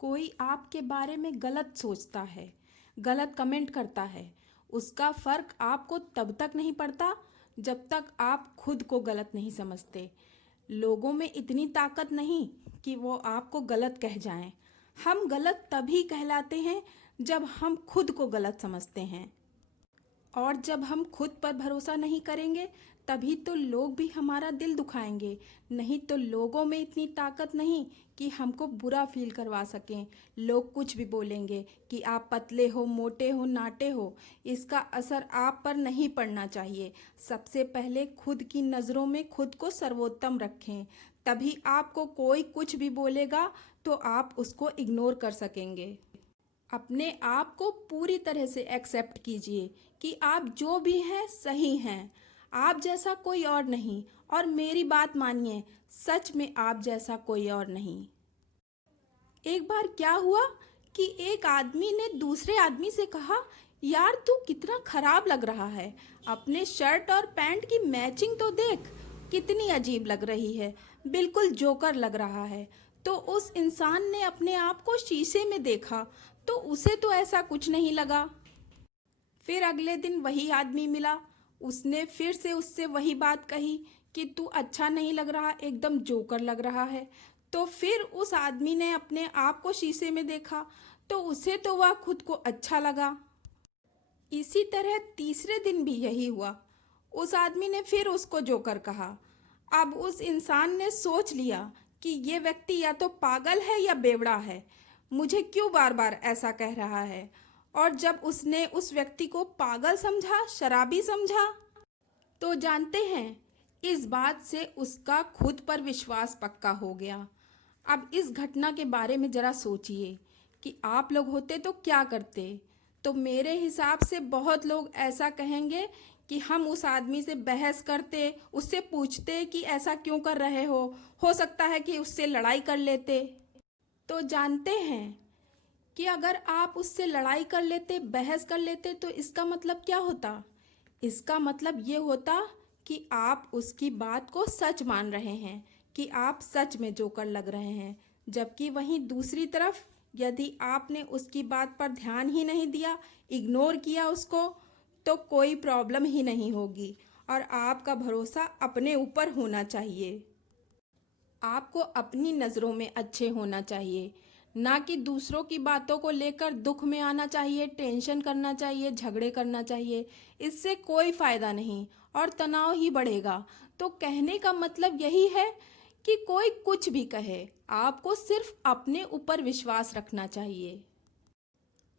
कोई आपके बारे में गलत सोचता है, गलत कमेंट करता है, उसका फ़र्क आपको तब तक नहीं पड़ता जब तक आप खुद को गलत नहीं समझते। लोगों में इतनी ताकत नहीं कि वो आपको गलत कह जाएं। हम गलत तभी कहलाते हैं जब हम खुद को गलत समझते हैं। और जब हम खुद पर भरोसा नहीं करेंगे तभी तो लोग भी हमारा दिल दुखाएंगे। नहीं तो लोगों में इतनी ताकत नहीं कि हमको बुरा फील करवा सकें। लोग कुछ भी बोलेंगे कि आप पतले हो, मोटे हो, नाटे हो, इसका असर आप पर नहीं पड़ना चाहिए। सबसे पहले खुद की नज़रों में खुद को सर्वोत्तम रखें, तभी आपको कोई कुछ भी बोलेगा तो आप उसको इग्नोर कर सकेंगे। अपने आप को पूरी तरह से एक्सेप्ट कीजिए कि आप जो भी हैं सही हैं। आप जैसा कोई और नहीं। और मेरी बात मानिए, सच में आप जैसा कोई और नहीं। एक बार क्या हुआ कि एक आदमी ने दूसरे आदमी से कहा, यार तू कितना खराब लग रहा है, अपने शर्ट और पैंट की मैचिंग तो देख, कितनी अजीब लग रही है, बिल्कुल जोकर लग रहा है। तो उस इंसान ने अपने आप को शीशे में देखा तो उसे तो ऐसा कुछ नहीं लगा। फिर अगले दिन वही आदमी मिला, उसने फिर से उससे वही बात कही कि तू अच्छा नहीं लग रहा, एकदम जोकर लग रहा है। तो फिर उस आदमी ने अपने आप को शीशे में देखा तो उसे तो वह खुद को अच्छा लगा। इसी तरह तीसरे दिन भी यही हुआ। उस आदमी ने फिर उसको जोकर कहा। अब उस इंसान ने सोच लिया कि ये व्यक्ति या तो पागल है या बेवड़ा है, मुझे क्यों बार बार ऐसा कह रहा है। और जब उसने उस व्यक्ति को पागल समझा, शराबी समझा, तो जानते हैं, इस बात से उसका खुद पर विश्वास पक्का हो गया। अब इस घटना के बारे में ज़रा सोचिए कि आप लोग होते तो क्या करते। तो मेरे हिसाब से बहुत लोग ऐसा कहेंगे कि हम उस आदमी से बहस करते, उससे पूछते कि ऐसा क्यों कर रहे हो सकता है कि उससे लड़ाई कर लेते। तो जानते हैं कि अगर आप उससे लड़ाई कर लेते, बहस कर लेते, तो इसका मतलब क्या होता। इसका मतलब ये होता कि आप उसकी बात को सच मान रहे हैं, कि आप सच में जोकर लग रहे हैं। जबकि वहीं दूसरी तरफ यदि आपने उसकी बात पर ध्यान ही नहीं दिया, इग्नोर किया उसको, तो कोई प्रॉब्लम ही नहीं होगी। और आपका भरोसा अपने ऊपर होना चाहिए। आपको अपनी नज़रों में अच्छे होना चाहिए, ना कि दूसरों की बातों को लेकर दुख में आना चाहिए, टेंशन करना चाहिए, झगड़े करना चाहिए। इससे कोई फ़ायदा नहीं और तनाव ही बढ़ेगा। तो कहने का मतलब यही है कि कोई कुछ भी कहे, आपको सिर्फ अपने ऊपर विश्वास रखना चाहिए।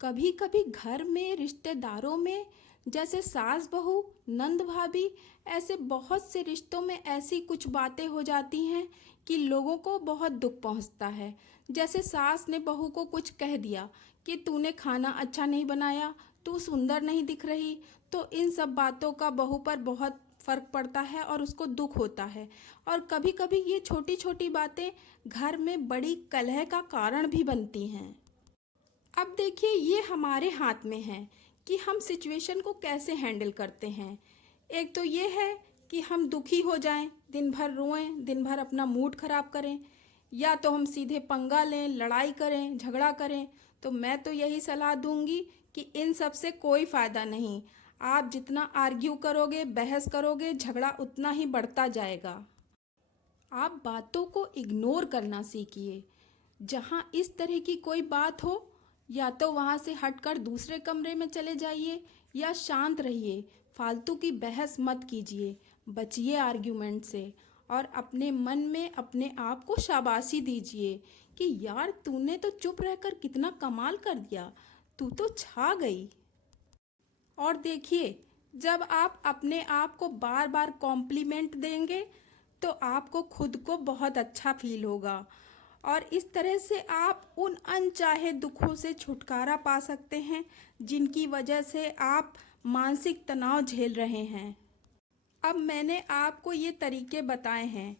कभी कभी घर में, रिश्तेदारों में, जैसे सास बहू, नंद भाभी, ऐसे बहुत से रिश्तों में ऐसी कुछ बातें हो जाती हैं कि लोगों को बहुत दुख पहुंचता है। जैसे सास ने बहू को कुछ कह दिया कि तूने खाना अच्छा नहीं बनाया, तू सुंदर नहीं दिख रही। तो इन सब बातों का बहू पर बहुत फ़र्क पड़ता है और उसको दुख होता है। और कभी कभी ये छोटी छोटी बातें घर में बड़ी कलह का कारण भी बनती हैं। अब देखिए, ये हमारे हाथ में है कि हम सिचुएशन को कैसे हैंडल करते हैं। एक तो ये है कि हम दुखी हो जाएं, दिन भर रोएं, दिन भर अपना मूड ख़राब करें, या तो हम सीधे पंगा लें, लड़ाई करें, झगड़ा करें। तो मैं तो यही सलाह दूंगी कि इन सब से कोई फ़ायदा नहीं। आप जितना आर्ग्यू करोगे, बहस करोगे, झगड़ा उतना ही बढ़ता जाएगा। आप बातों को इग्नोर करना सीखिए। जहाँ इस तरह की कोई बात हो, या तो वहाँ से हटकर दूसरे कमरे में चले जाइए या शांत रहिए। फालतू की बहस मत कीजिए, बचिए आर्ग्यूमेंट से। और अपने मन में अपने आप को शाबाशी दीजिए कि यार तूने तो चुप रहकर कितना कमाल कर दिया, तू तो छा गई। और देखिए, जब आप अपने आप को बार बार कॉम्प्लीमेंट देंगे तो आपको खुद को बहुत अच्छा फील होगा। और इस तरह से आप उन अनचाहे दुखों से छुटकारा पा सकते हैं जिनकी वजह से आप मानसिक तनाव झेल रहे हैं। अब मैंने आपको ये तरीके बताए हैं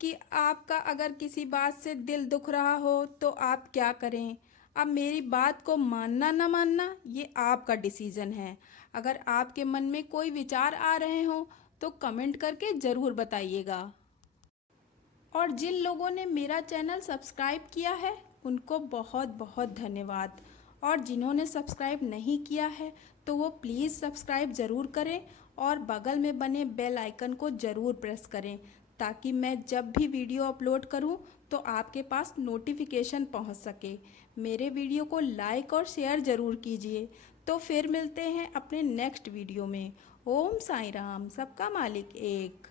कि आपका अगर किसी बात से दिल दुख रहा हो तो आप क्या करें। अब मेरी बात को मानना ना मानना ये आपका डिसीज़न है। अगर आपके मन में कोई विचार आ रहे हों तो कमेंट करके ज़रूर बताइएगा। और जिन लोगों ने मेरा चैनल सब्सक्राइब किया है उनको बहुत बहुत धन्यवाद। और जिन्होंने सब्सक्राइब नहीं किया है तो वो प्लीज़ सब्सक्राइब ज़रूर करें और बगल में बने बेल आइकन को ज़रूर प्रेस करें, ताकि मैं जब भी वीडियो अपलोड करूं तो आपके पास नोटिफिकेशन पहुंच सके। मेरे वीडियो को लाइक और शेयर ज़रूर कीजिए। तो फिर मिलते हैं अपने नेक्स्ट वीडियो में। ओम साईं राम, सबका मालिक एक।